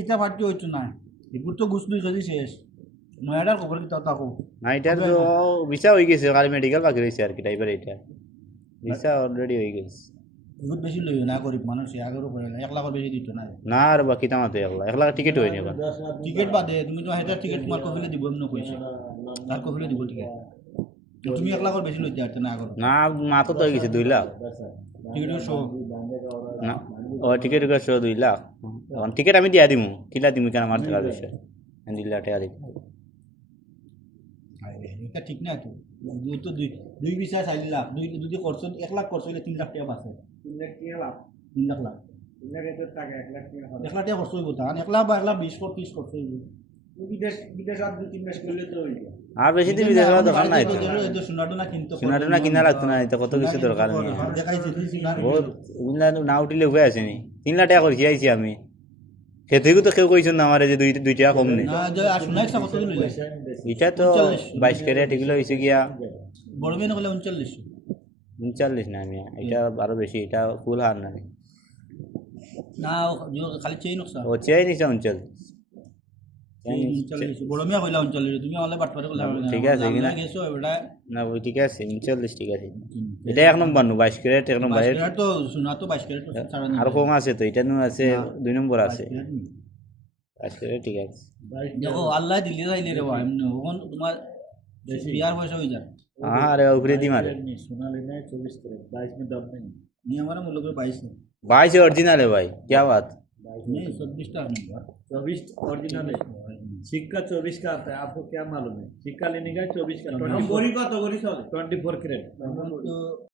ইটা party হইতো না এগুলো তো গুছলুই যদি শেষ নয়াটার খবর কি তাকো না এটা তো ভিসা হয়ে গেছে খালি মেডিকেল বাকি রয়েছে আর কি টাইপের এটা ভিসা অলরেডি হয়ে গেছে বহুত বেশি লই না গরিব মানুষ আগেরও করে 1 লাখের বেশি দিত না না আর বাকি তামাতে একলা টিকিট হয়নি এখন টিকিট বাদে তুমি তো হেটার টিকিট তোমার কফিলে দিব এমন কইছে তার কফিলে দিব টিকিট তুমি 1 লাখের বেশি লইতে পারতে না আগর না মাত্র তো হয়ে গেছে 2 লাখ টিকিটের শো না ও টিকিট কাছে 2 লাখ এখন টিকিট আমি দিয়া দিমু কিলা দিমু কেন আমার টাকা বিষয় 2 লাখ টাকা দিই এটা ঠিক না তো দুই তো দুই বিষয় 4 লাখ দুই যদি খরচ 1 লাখ খরচ হইলে 3 লাখ টাকা বাঁচে 3 লাখ টাকা লাভ 3 লাখ লাখ 3 লাখ এত টাকা 1 লাখ টাকা 1 লাখ টাকা খরচ হইব তা 1 লাখ বা 1 লাখ 20 কোটি 30 খরচ হইব বিদেশ আর 2-3 মাস করলে তো হইল আর বেশি দিন বিদেশ যাওয়ার দরকার নাই তো তো সোনাটা না কিনতে সোনাটা না কিনা লাগতো না এটা কত কিছু দরকার নেই দেখাইছে বহুত ওগুলা না উঠিলে উপায় আসেনি 3 লাখ টাকা করে আইছি আমি সেতুই তো কেউ কইছেন না আমার যে 2 টাকা কম নেই না যে আর সোনা একটা কত দিল এটা তো 22 ক্যারেট এগুলো হয়েছে গিয়া বড় মেয়ে হলে 39 39 না আমি এটা আরো বেশি এটা ফুল হার না না খালি চেইন নকশা ও চাই নিছে 39 বড় মেয়ে হইলা 39 তুমি অনলাইন বাট পারে ঠিক আছে কিনা গেছো এটা না ওই ঠিক আছে 39 ঠিক আছে এটা এক নম্বর নো 22 ক্যারেট এক নম্বর এটা তো সোনা তো 22 ক্যারেট ছাড়া না আর কম আছে তো এটা নো আছে 2 নম্বর আছে 22 ক্যারেট ঠিক আছে দেখো আল্লাহ দিলি যাইলে রে ভাই এমনি ওখান তোমার বিয়ার পয়সা হই যায় আরে উপরে দি মারে सोना लेना है 24 कैरेट 22 में दम नहीं नहीं हमारा मुल्क में 22 है 22 ओरिजिनल है भाई क्या बात नहीं 26 का नंबर 24 ओरिजिनल है सिक्का 24 का आता है आपको क्या मालूम है सिक्का लेने का 24 का हम बोरी का तो बोरी 24 कैरेट तो